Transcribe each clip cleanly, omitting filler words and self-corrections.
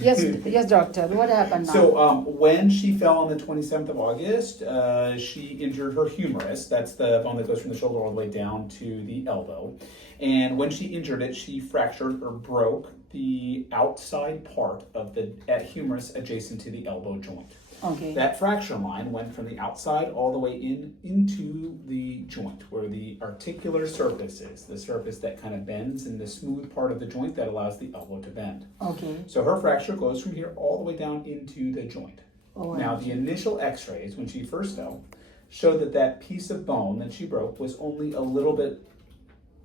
Yes, yes, doctor. What happened now? So when she fell on the 27th of August, she injured her humerus. That's the bone that goes from the shoulder all the way down to the elbow. And when she injured it, she fractured or broke the outside part of the humerus adjacent to the elbow joint. Okay. That fracture line went from the outside all the way into the joint where the articular surface is, the surface that kind of bends in the smooth part of the joint that allows the elbow to bend. Okay. So her fracture goes from here all the way down into the joint. Oh, now, the initial x-rays when she first fell showed that that piece of bone that she broke was only a little bit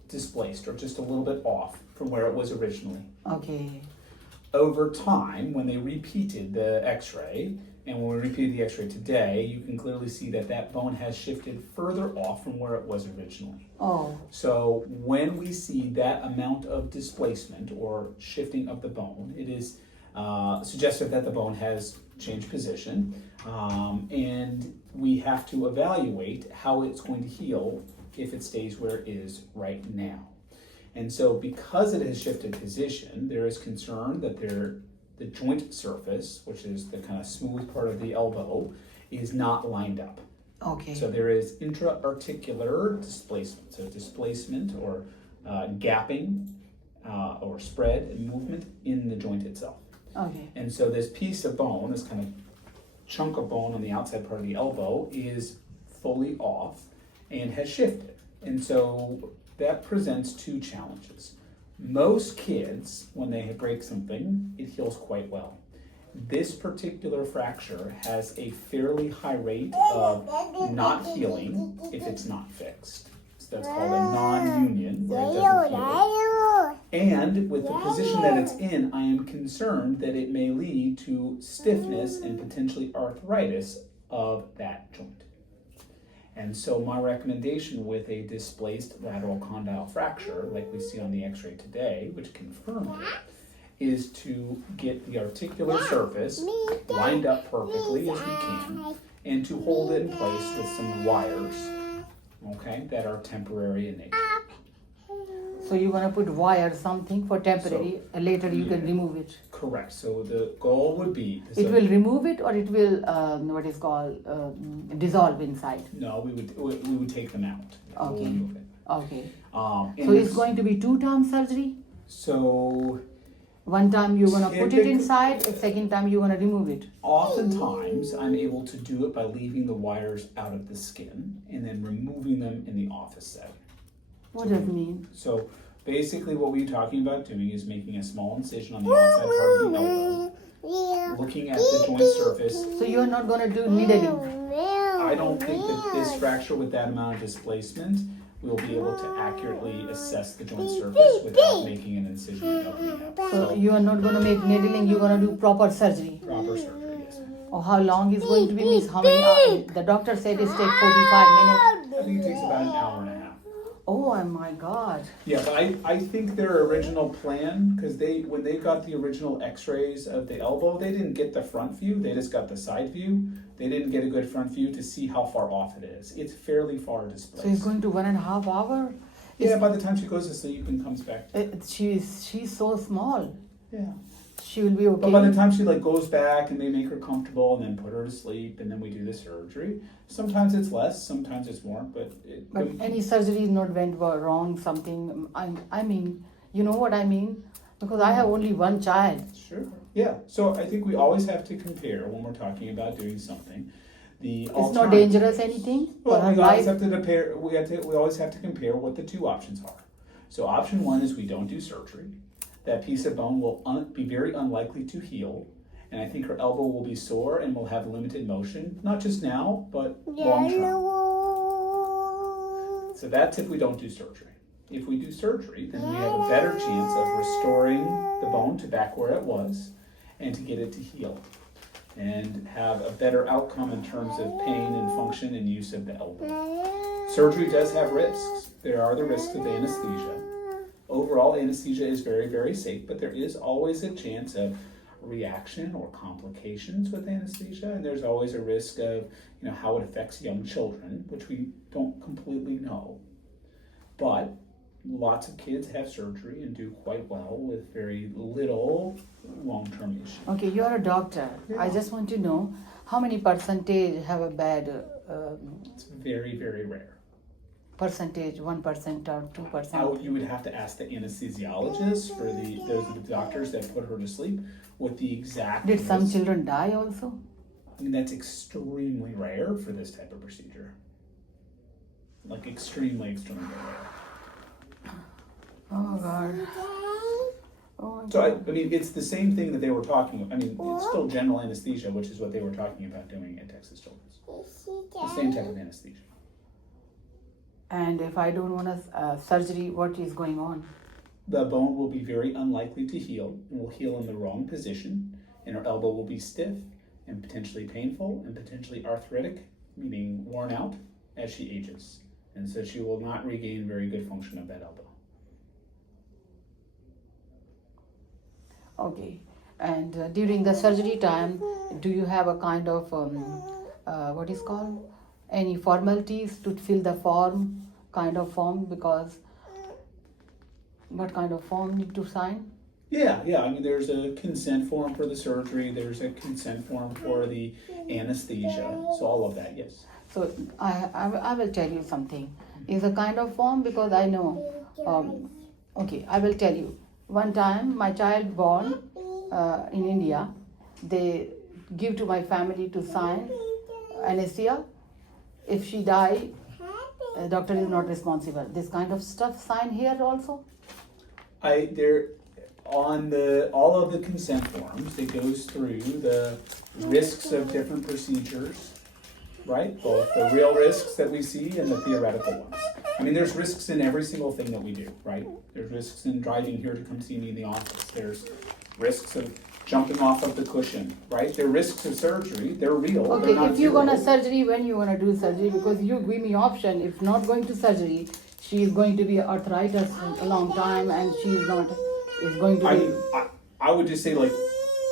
displaced or just a little bit off from where it was originally. Okay. Over time, when they repeated the x-ray, and when we repeated the x-ray today, you can clearly see that that bone has shifted further off from where it was originally. Oh. So when we see that amount of displacement or shifting of the bone, it is suggestive that the bone has changed position, and we have to evaluate how it's going to heal if it stays where it is right now. And so because it has shifted position, there is concern that the joint surface, which is the kind of smooth part of the elbow, is not lined up. Okay. So there is intra-articular displacement. So displacement or gapping or spread and movement in the joint itself. Okay. And so this piece of bone, this kind of chunk of bone on the outside part of the elbow is fully off and has shifted. And so that presents two challenges. Most kids, when they break something, it heals quite well. This particular fracture has a fairly high rate of not healing if it's not fixed. So that's called a non-union, where it doesn't heal. And with the position that it's in, I am concerned that it may lead to stiffness and potentially arthritis of that joint. And so my recommendation with a displaced lateral condyle fracture, like we see on the x-ray today, which confirmed it, is to get the articular surface lined up perfectly as we can, and to hold it in place with some wires, okay, that are temporary in nature. So you're gonna put wire something for temporary. Later you can remove it. Correct. So the goal would be It will remove it, or it will what is called dissolve inside. No, we would take them out. Okay. We'll remove it. Okay. And So it's going to be 2-time surgery. So One time you're gonna put it inside. Second time you're gonna remove it. oftentimes I'm able to do it by leaving the wires out of the skin and then removing them in the office setting. What does it mean? So basically what we're talking about doing is making a small incision on the outside part of the elbow, looking at the joint surface. So you're not gonna do needling. I don't think that this fracture with that amount of displacement will be able to accurately assess the joint surface without making an incision and opening up. So you are not gonna make needling. You're gonna do proper surgery. Proper surgery, yes. Or how long is going to be? Means how many hours? The doctor said it takes 45 minutes. I think it takes about an hour and a half. Oh my God. Yeah, but I think their original plan, because when they got the original x-rays of the elbow, they didn't get the front view, they just got the side view. They didn't get a good front view to see how far off it is. It's fairly far displaced. So it's going to 1.5 hours? Yeah, by the time she goes to sleep and comes back. She's so small. Yeah. She will be okay. But by the time she goes back and they make her comfortable and then put her to sleep and then we do the surgery, sometimes it's less, sometimes it's more. But any surgery is not went wrong, something. I mean, you know what I mean? Because I have only one child. Sure. Yeah. So I think we always have to compare when we're talking about doing something. It's not dangerous anything. Well, we always have to compare. We always have to compare what the two options are. So option one is we don't do surgery. That piece of bone will be very unlikely to heal, and I think her elbow will be sore and will have limited motion, not just now, but long term. So that's if we don't do surgery. If we do surgery, then we have a better chance of restoring the bone to back where it was and to get it to heal and have a better outcome in terms of pain and function and use of the elbow. Surgery does have risks. There are the risks of anesthesia. Overall, anesthesia is very, very safe, but there is always a chance of reaction or complications with anesthesia, and there's always a risk of how it affects young children, which we don't completely know. But lots of kids have surgery and do quite well with very little long-term issues. Okay, you are a doctor. Yeah. I just want to know how many percentage have a bad It's very, very rare. percentage, 1% or 2%. You would have to ask the anesthesiologist for those are the doctors that put her to sleep what the exact. Did some risk- children die also? I mean, that's extremely rare for this type of procedure. Like extremely, extremely rare. Oh God. Oh my So I God. mean, it's the same thing that they were talking. I mean, it's still general anesthesia, which is what they were talking about doing at Texas Children's. The same type of anesthesia. And if I don't want a surgery, what is going on? The bone will be very unlikely to heal and will heal in the wrong position, and her elbow will be stiff and potentially painful and potentially arthritic, meaning worn out as she ages. And so she will not regain very good function of that elbow. Okay. And during the surgery time, do you have a kind of what is called any formalities to fill the form, kind of form? Because what kind of form need to sign? Yeah. I mean, there's a consent form for the surgery. There's a consent form for the anesthesia. So all of that, yes. So I will tell you something. Is a kind of form because I know. Okay, I will tell you. One time, my child born in India, they give to my family to sign anesthesia. If she die, doctor is not responsible. This kind of stuff sign here also. All of the consent forms, it goes through the risks of different procedures, right? Both the real risks that we see and the theoretical ones. I mean, there's risks in every single thing that we do, right? There's risks in driving here to come see me in the office. There's risks of jumping off of the cushion, right? There are risks of surgery. They're real. Okay, They're not if you're zero. gonna surgery, when you wanna do surgery? Because you give me option. If not going to surgery, she is going to be arthritis a long time, and she is not is going to be. I would just say, like,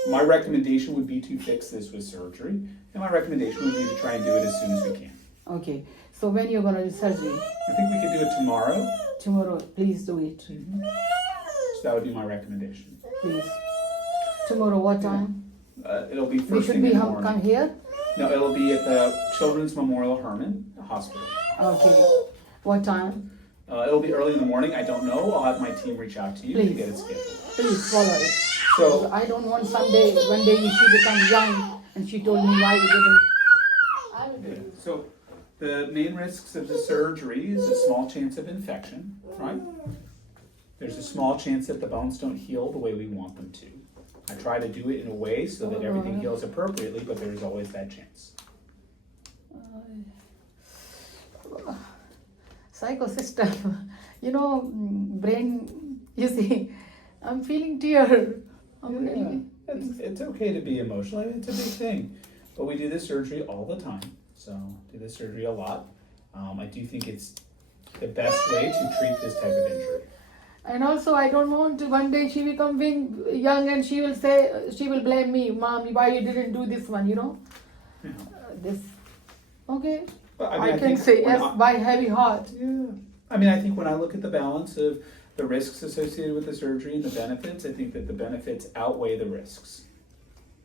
my recommendation would be to fix this with surgery, and my recommendation would be to try and do it as soon as we can. Okay, so when you're gonna do surgery? I think we could do it tomorrow. Tomorrow, please do it. So that would be my recommendation. Please. Tomorrow, what time? It'll be We first should thing be in the morning. come here. No, it'll be at the Children's Memorial Hermann Hospital. Okay. What time? It'll be early in the morning. I don't know. I'll have my team reach out to you to Please. get it scheduled. Please follow it. So I don't want someday, one day she becomes young and she told me why you didn't. I will do it. So the main risks of the surgery is a small chance of infection, right? There's a small chance that the bones don't heal the way we want them to. I try to do it in a way so that everything heals appropriately, but there's always that chance. Psychosystem, brain, you see, I'm feeling tear. It's okay to be emotional. It's a big thing. But we do this surgery all the time. So do this surgery a lot. I do think it's the best way to treat this type of injury. And also, I don't want to one day she become young and she will blame me, Mom, why you didn't do this one, Yeah. This, okay. But, I can think say when yes by heavy heart. Yeah. I mean, I think when I look at the balance of the risks associated with the surgery and the benefits, I think that the benefits outweigh the risks.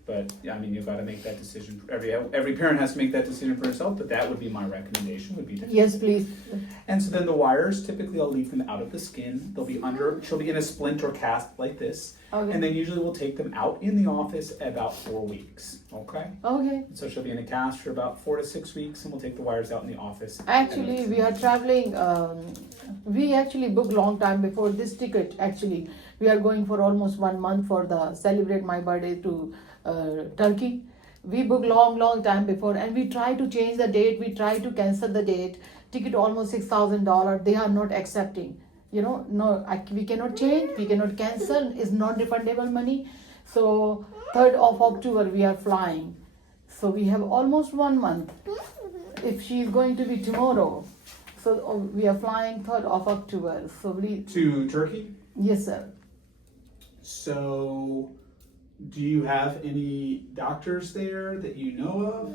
But I mean, you've got to make that decision. Every parent has to make that decision for herself. But that would be my recommendation. Would be to Yes, please. And so then the wires, typically I'll leave them out of the skin. They'll be under. She'll be in a splint or cast like this. Okay. And then usually we'll take them out in the office about 4 weeks. Okay. Okay. So she'll be in a cast for about 4 to 6 weeks, and we'll take the wires out in the office. Actually, we are traveling. We actually booked long time before this ticket. Actually, we are going for almost 1 month for the celebrate my birthday to Turkey. We booked long time before, and we try to change the date. We try to cancel the date. Ticket almost $6,000. They are not accepting. We cannot change. We cannot cancel. It's non-refundable money. So 3rd of October we are flying. So we have almost 1 month. If she is going to be tomorrow, so we are flying 3rd of October. So To Turkey? Yes, sir. So, do you have any doctors there that you know of?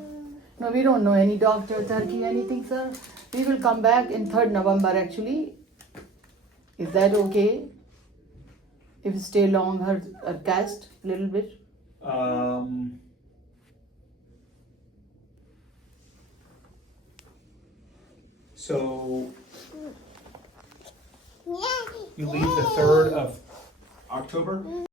No, we don't know any doctor, Turkey, anything, sir. We will come back in 3rd November, actually. Is that okay? If you stay along her cast a little bit? So you leave the 3rd of October?